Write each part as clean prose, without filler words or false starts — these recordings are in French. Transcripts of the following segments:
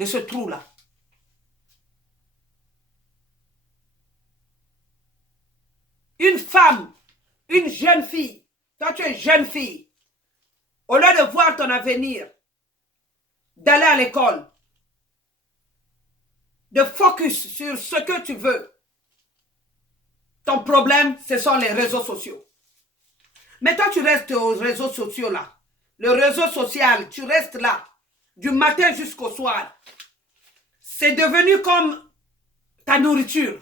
de ce trou-là. Une femme, une jeune fille, toi tu es jeune fille, au lieu de voir ton avenir, d'aller à l'école, de focus sur ce que tu veux, ton problème, ce sont les réseaux sociaux. Mais toi, tu restes aux réseaux sociaux là. Le réseau social, tu restes là, du matin jusqu'au soir. C'est devenu comme ta nourriture.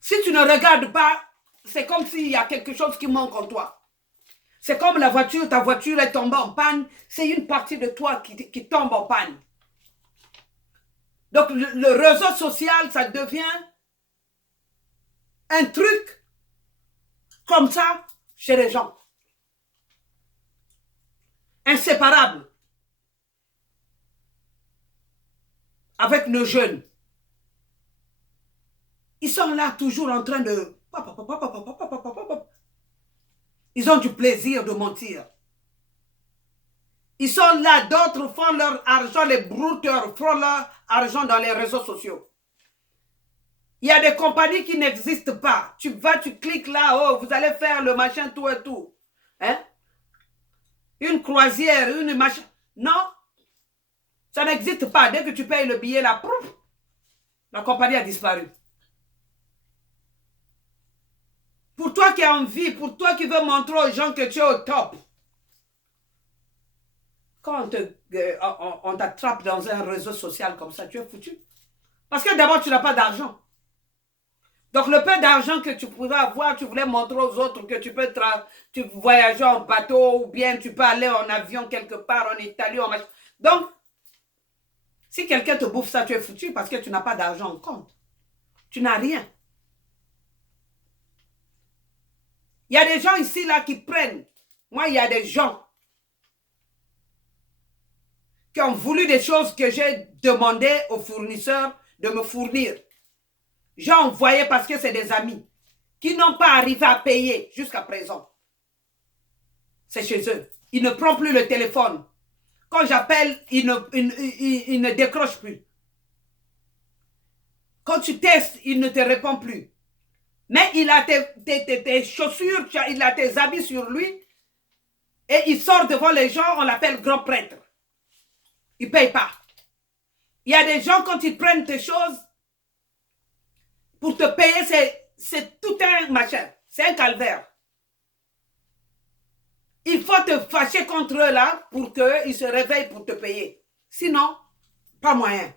Si tu ne regardes pas, c'est comme s'il y a quelque chose qui manque en toi. C'est comme la voiture, ta voiture est tombée en panne, c'est une partie de toi qui tombe en panne. Donc le réseau social, ça devient un truc comme ça chez les gens. Inséparable avec nos jeunes. Ils sont là toujours en train de... Ils ont du plaisir de mentir. Ils sont là, d'autres font leur argent, les brouteurs font leur argent dans les réseaux sociaux. Il y a des compagnies qui n'existent pas. Tu vas, tu cliques là, oh, vous allez faire le machin, tout et tout. Hein? Une croisière, une machin. Non, ça n'existe pas. Dès que tu payes le billet là, pouf, la compagnie a disparu. Pour toi qui as envie, pour toi qui veux montrer aux gens que tu es au top, quand on t'attrape dans un réseau social comme ça, tu es foutu. Parce que d'abord, tu n'as pas d'argent. Donc, le peu d'argent que tu pouvais avoir, tu voulais montrer aux autres que tu voyager en bateau ou bien tu peux aller en avion quelque part en Italie. Donc, si quelqu'un te bouffe ça, tu es foutu parce que tu n'as pas d'argent en compte. Tu n'as rien. Il y a des gens ici là qui prennent. Moi, il y a des gens qui ont voulu des choses que j'ai demandé aux fournisseurs de me fournir. J'ai envoyé parce que c'est des amis qui n'ont pas arrivé à payer jusqu'à présent. C'est chez eux. Ils ne prennent plus le téléphone. Quand j'appelle, ils ne décrochent plus. Quand tu testes, il ne te répond plus. Mais il a tes chaussures, il a tes habits sur lui et il sort devant les gens, on l'appelle grand prêtre. Il ne paye pas. Il y a des gens, quand ils prennent tes choses, pour te payer, c'est tout un machin. C'est un calvaire. Il faut te fâcher contre eux là pour qu'ils se réveillent pour te payer. Sinon, pas moyen.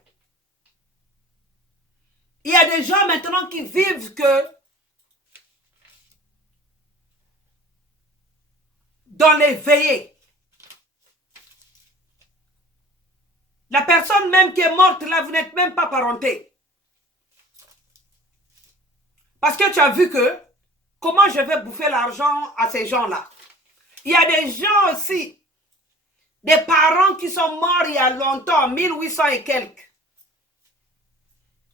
Il y a des gens maintenant qui vivent que dans les veillées. La personne même qui est morte là, vous n'êtes même pas parenté. Parce que tu as vu que, comment je vais bouffer l'argent à ces gens-là? Il y a des gens aussi, des parents qui sont morts il y a longtemps, 1800 et quelques.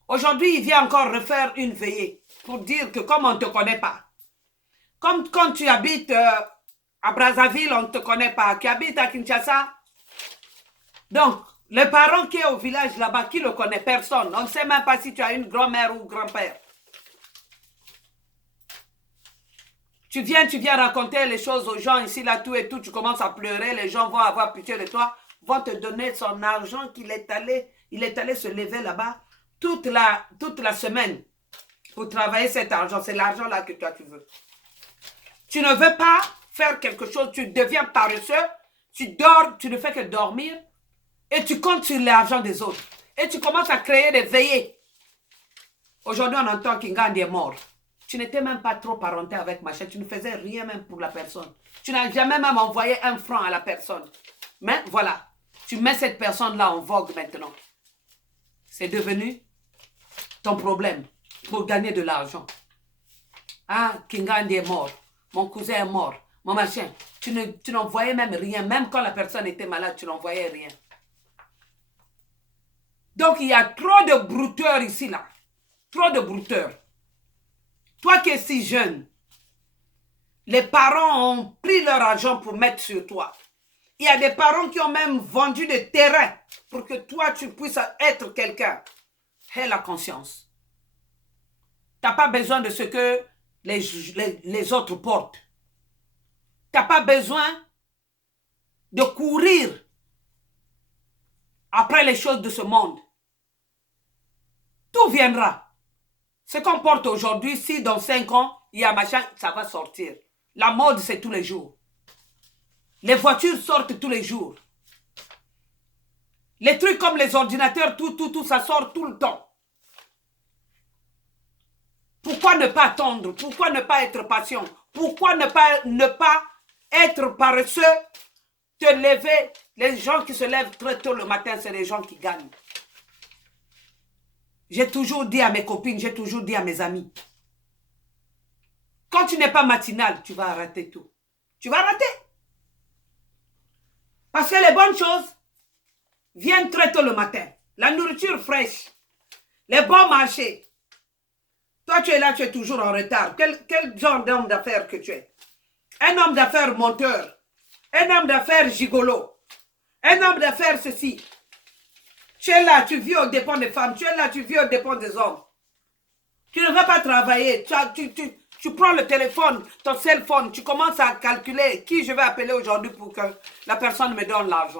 Aujourd'hui, il vient encore refaire une veillée pour dire que comme on ne te connaît pas, comme quand tu habites à Brazzaville, on ne te connaît pas, tu habites à Kinshasa. Donc, les parents qui sont au village là-bas, qui ne le connaît personne, on ne sait même pas si tu as une grand-mère ou grand-père. Tu viens raconter les choses aux gens ici, là, tout et tout, tu commences à pleurer, les gens vont avoir pitié de toi, vont te donner son argent qu'il est allé, il est allé se lever là-bas toute la semaine pour travailler cet argent. C'est l'argent là que toi tu veux. Tu ne veux pas faire quelque chose, tu deviens paresseux, tu dors, tu ne fais que dormir et tu comptes sur l'argent des autres. Et tu commences à créer des veillées. Aujourd'hui, on entend qu'Ingandi est mort. Tu n'étais même pas trop parenté avec Machin. Tu ne faisais rien même pour la personne. Tu n'as jamais même envoyé un franc à la personne. Mais voilà, tu mets cette personne-là en vogue maintenant. C'est devenu ton problème pour gagner de l'argent. Ah, Kingandi est mort. Mon cousin est mort. Mon machin. Tu n'envoyais même rien. Même quand la personne était malade, tu n'envoyais rien. Donc, il y a trop de brouteurs ici, là. Trop de brouteurs. Toi qui es si jeune, les parents ont pris leur argent pour mettre sur toi. Il y a des parents qui ont même vendu des terrains pour que toi, tu puisses être quelqu'un. Aie la conscience. Tu n'as pas besoin de ce que les autres portent. Tu n'as pas besoin de courir après les choses de ce monde. Tout viendra. Ce qu'on porte aujourd'hui, si dans 5 ans, il y a machin, ça va sortir. La mode, c'est tous les jours. Les voitures sortent tous les jours. Les trucs comme les ordinateurs, tout, ça sort tout le temps. Pourquoi ne pas attendre? Pourquoi ne pas être patient? Pourquoi ne pas être paresseux? Te lever. Les gens qui se lèvent très tôt le matin, c'est les gens qui gagnent. J'ai toujours dit à mes copines, j'ai toujours dit à mes amis, quand tu n'es pas matinal, tu vas rater tout. Tu vas rater. Parce que les bonnes choses viennent très tôt le matin. La nourriture fraîche, les bons marchés. Toi, tu es là, tu es toujours en retard. Quel genre d'homme d'affaires que tu es? Un homme d'affaires menteur. Un homme d'affaires gigolo. Un homme d'affaires ceci. Tu es là, tu vis aux dépens des femmes. Tu es là, tu vis aux dépens des hommes. Tu ne vas pas travailler. Tu prends le téléphone, ton cell phone, tu commences à calculer qui je vais appeler aujourd'hui pour que la personne me donne l'argent.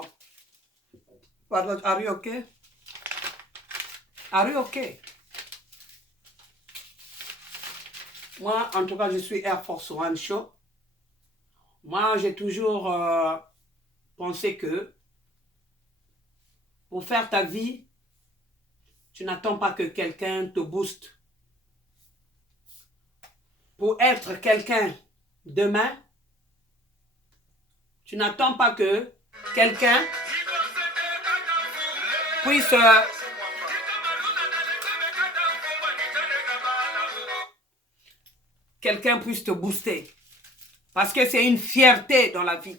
Pardon, are you okay? Are you okay? Moi, en tout cas, je suis Air Force One Show. Moi, j'ai toujours pensé que pour faire ta vie, tu n'attends pas que quelqu'un te booste. Pour être quelqu'un demain, tu n'attends pas que quelqu'un puisse te booster. Parce que c'est une fierté dans la vie.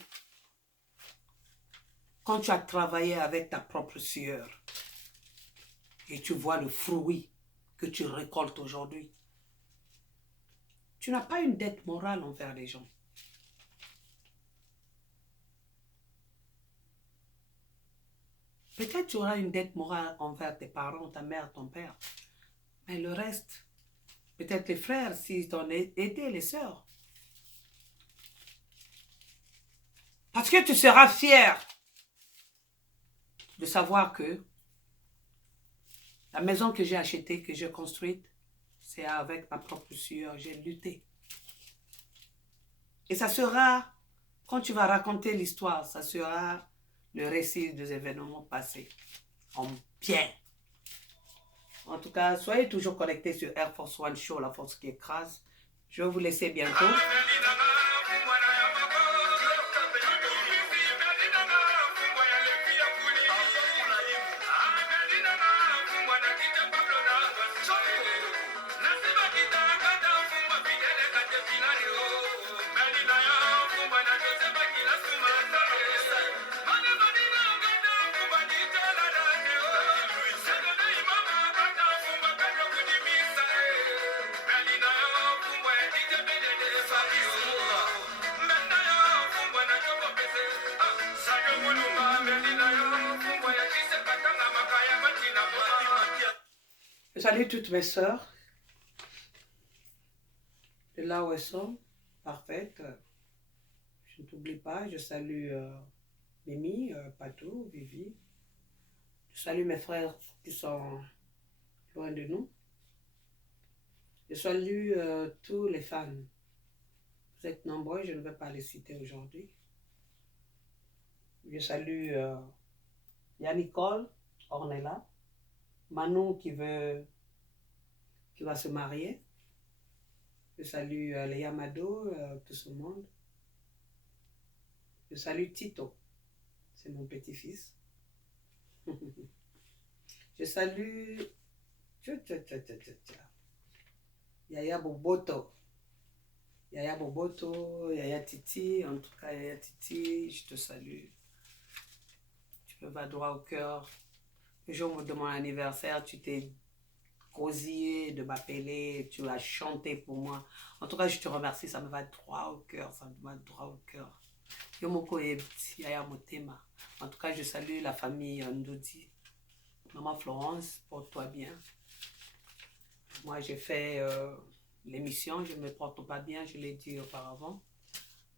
Quand tu as travaillé avec ta propre sueur et tu vois le fruit que tu récoltes aujourd'hui, tu n'as pas une dette morale envers les gens. Peut-être tu auras une dette morale envers tes parents, ta mère, ton père. Mais le reste, peut-être les frères, s'ils t'ont aidé, les sœurs. Parce que tu seras fier de savoir que la maison que j'ai achetée, que j'ai construite, c'est avec ma propre sueur, j'ai lutté. Et ça sera, quand tu vas raconter l'histoire, ça sera le récit des événements passés. En bien. En tout cas, soyez toujours connectés sur Air Force One Show, la force qui écrase. Je vais vous laisser bientôt. Je salue toutes mes sœurs, de là où elles sont, parfaites. Je ne t'oublie pas, je salue Mimi, Patou, Vivi. Je salue mes frères qui sont loin de nous. Je salue tous les fans. Vous êtes nombreux, je ne vais pas les citer aujourd'hui. Je salue Yannicole, Ornella, Manon qui va se marier. Je salue les Yamado, tout ce monde. Je salue Tito, c'est mon petit-fils. Je salue Yaya Boboto. Yaya Boboto, Yaya Titi, en tout cas Yaya Titi, je te salue. Tu me vas droit au cœur. Le jour de mon anniversaire, tu t'es causillé de m'appeler, tu as chanté pour moi. En tout cas, je te remercie, ça me va droit au cœur, ça me va droit au cœur. Yomoko Ebti, Yaya Motema. En tout cas, je salue la famille Ndoudi. Maman Florence, porte-toi bien. Moi, j'ai fait l'émission, je ne me porte pas bien, je l'ai dit auparavant.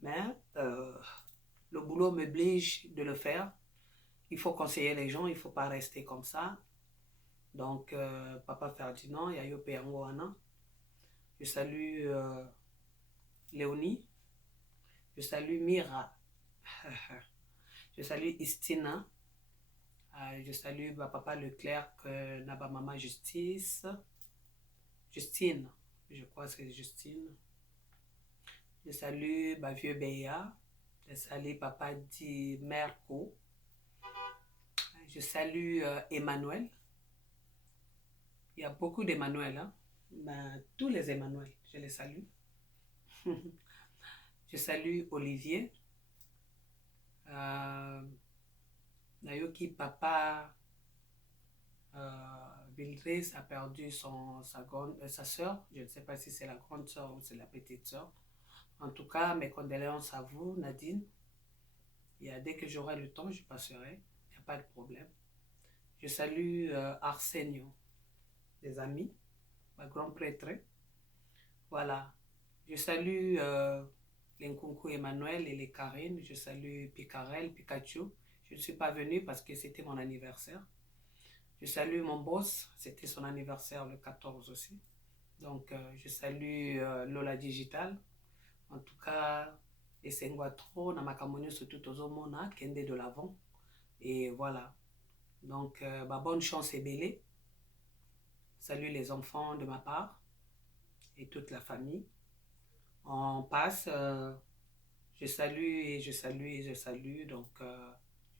Mais le boulot m'oblige de le faire. Il faut conseiller les gens, il ne faut pas rester comme ça. Donc, Papa Ferdinand, Yayo Peyangoana. Je salue Léonie. Je salue Mira. Je salue Istina. Je salue Papa Leclerc, Naba Maman Justice. Justine, je crois que c'est Justine. Je salue Vieux Béa. Je salue Papa Di Merco. Je salue Emmanuel. Il y a beaucoup d'Emmanuel, hein? Mais tous les Emmanuel, je les salue. Je salue Olivier. Nayoki Papa Vildris a perdu sa soeur. Je ne sais pas si c'est la grande soeur ou c'est la petite soeur. En tout cas, mes condoléances à vous, Nadine. Dès que j'aurai le temps, je passerai. Il n'y a pas de problème. Je salue Arsenio, des amis, ma grand prêtre. Voilà. Je salue les Nkunku Emmanuel et les Karine. Je salue Picarel, Pikachu. Je ne suis pas venue parce que c'était mon anniversaire. Je salue mon boss, c'était son anniversaire le 14 aussi. Donc, je salue Lola Digital. En tout cas, Esengwa trop, Namakamonyo surtout Tozomona, Kende de l'avant. Et voilà. Donc, bonne chance et belle. Salut les enfants de ma part et toute la famille. On passe, je salue et je salue et je salue. Donc,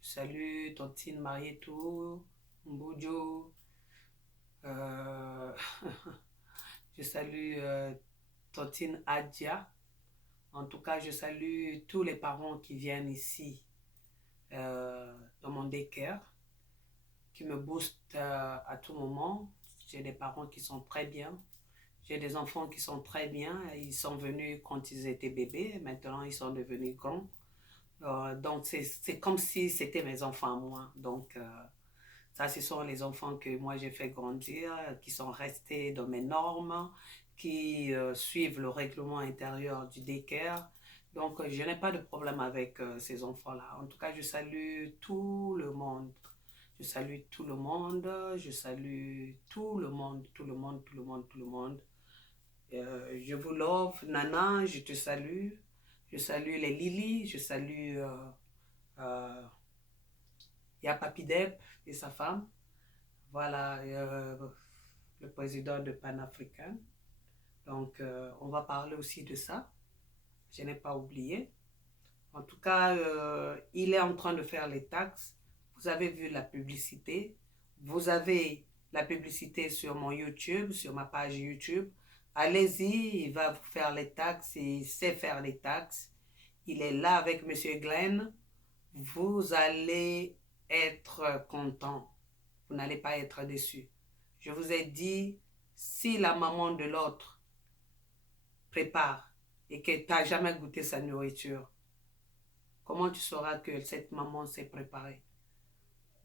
je salue Tontine Marietou, Mboudjo. Je salue Tontine Adja. En tout cas, je salue tous les parents qui viennent ici dans mon daycare, qui me boostent à tout moment. J'ai des parents qui sont très bien. J'ai des enfants qui sont très bien. Ils sont venus quand ils étaient bébés. Maintenant, ils sont devenus grands. Donc, c'est comme si c'était mes enfants à moi. Donc, ça, ce sont les enfants que moi, j'ai fait grandir, qui sont restés dans mes normes, qui suivent le règlement intérieur du daycare. Donc, je n'ai pas de problème avec ces enfants-là. En tout cas, je salue tout le monde. Je salue tout le monde. Je salue tout le monde, tout le monde, tout le monde, tout le monde. Je vous love. Nana, je te salue. Je salue les Lily. Je salue Papidep et sa femme. Voilà, le président de Pan-African. Donc, on va parler aussi de ça. Je n'ai pas oublié. En tout cas, il est en train de faire les taxes. Vous avez vu la publicité. Vous avez la publicité sur mon YouTube, sur ma page YouTube. Allez-y, il va vous faire les taxes. Il sait faire les taxes. Il est là avec M. Glenn. Vous allez être content. Vous n'allez pas être déçu. Je vous ai dit, si la maman de l'autre prépare et que tu n'as jamais goûté sa nourriture, comment tu sauras que cette maman s'est préparée?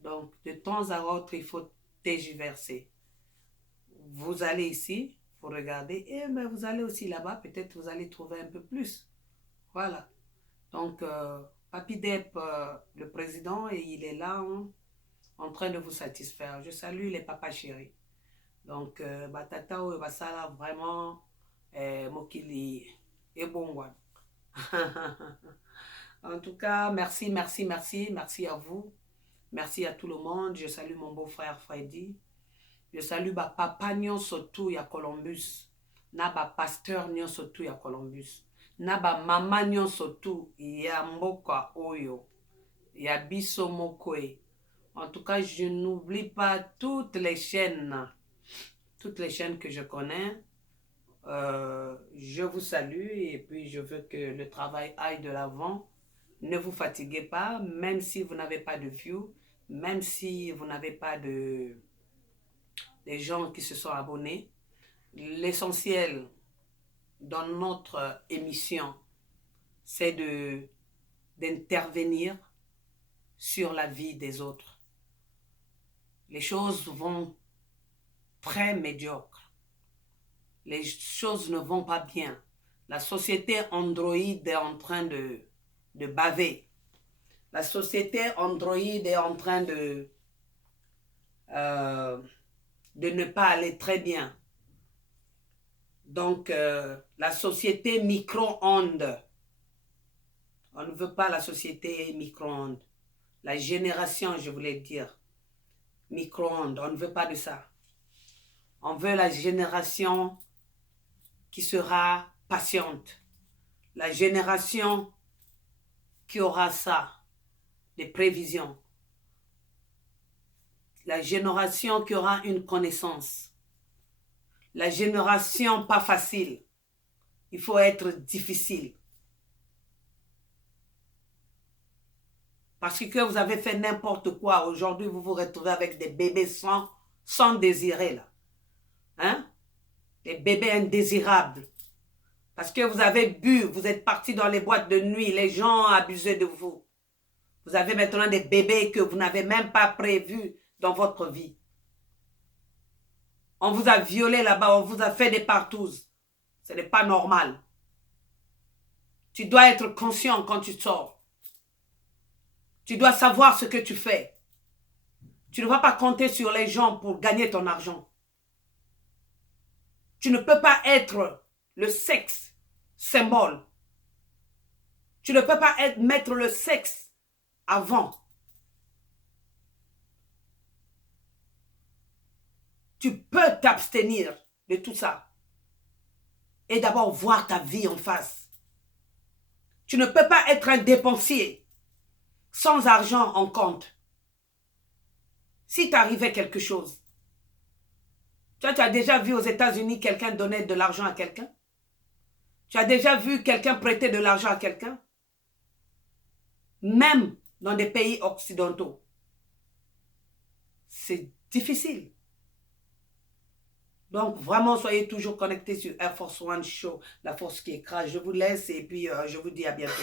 Donc, de temps à autre, il faut tergiverser. Vous allez ici, vous regardez, mais vous allez aussi là-bas, peut-être vous allez trouver un peu plus. Voilà. Donc, Papi Dep, le président, et il est là en train de vous satisfaire. Je salue les papas chéris. Donc, Batata ou Basala, vraiment, Mokili et Bongwan. En tout cas, merci, merci, merci. Merci à vous. Merci à tout le monde. Je salue mon beau-frère Freddy. Je salue papa Nyon Sotou ya Columbus. Naba pasteur Nyon Sotou ya Columbus. Naba mama Nyon Sotou ya Mboka Oyo. Ya Biso Mokoe. En tout cas, je n'oublie pas toutes les chaînes que je connais. Je vous salue et puis je veux que le travail aille de l'avant. Ne vous fatiguez pas, même si vous n'avez pas de views, même si vous n'avez pas des gens qui se sont abonnés. L'essentiel dans notre émission, c'est d'intervenir sur la vie des autres. Les choses vont très médiocres. Les choses ne vont pas bien. La société Android est en train de baver. La société Android est en train de ne pas aller très bien. Donc, la société micro-ondes. On ne veut pas la société micro-ondes. La génération, je voulais dire, micro-ondes. On ne veut pas de ça. On veut la génération qui sera patiente. La génération qui aura ça, des prévisions. La génération qui aura une connaissance. La génération pas facile. Il faut être difficile. Parce que vous avez fait n'importe quoi. Aujourd'hui, vous vous retrouvez avec des bébés sans désirer, là. Hein? Des bébés indésirables. Parce que vous avez bu, vous êtes parti dans les boîtes de nuit, les gens ont abusé de vous. Vous avez maintenant des bébés que vous n'avez même pas prévus dans votre vie. On vous a violé là-bas, on vous a fait des partouzes. Ce n'est pas normal. Tu dois être conscient quand tu sors. Tu dois savoir ce que tu fais. Tu ne vas pas compter sur les gens pour gagner ton argent. Tu ne peux pas être le sexe symbole. Tu ne peux pas mettre le sexe avant. Tu peux t'abstenir de tout ça. Et d'abord voir ta vie en face. Tu ne peux pas être un dépensier sans argent en compte. Si t'arrivait quelque chose, tu as déjà vu aux États-Unis quelqu'un donner de l'argent à quelqu'un? Tu as déjà vu quelqu'un prêter de l'argent à quelqu'un? Même dans des pays occidentaux. C'est difficile. Donc, vraiment, soyez toujours connectés sur Air Force One Show, la force qui écrase. Je vous laisse et puis je vous dis à bientôt.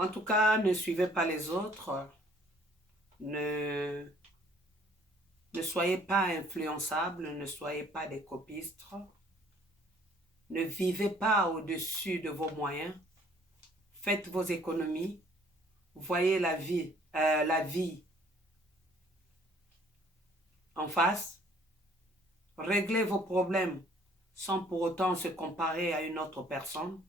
En tout cas, ne suivez pas les autres. Ne soyez pas influençables, ne soyez pas des copistes. Ne vivez pas au-dessus de vos moyens. Faites vos économies. Voyez la vie en face. Réglez vos problèmes sans pour autant se comparer à une autre personne.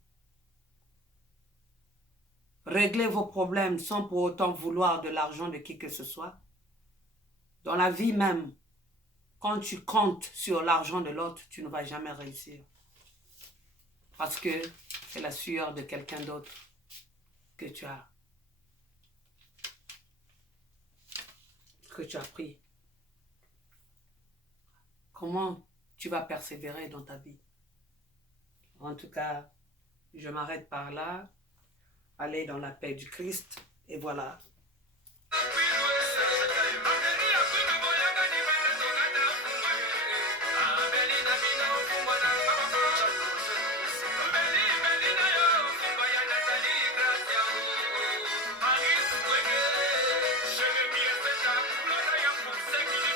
Réglez vos problèmes sans pour autant vouloir de l'argent de qui que ce soit. Dans la vie même, quand tu comptes sur l'argent de l'autre, tu ne vas jamais réussir. Parce que c'est la sueur de quelqu'un d'autre que tu as pris. Comment tu vas persévérer dans ta vie? En tout cas, je m'arrête par là. Allez dans la paix du Christ et voilà.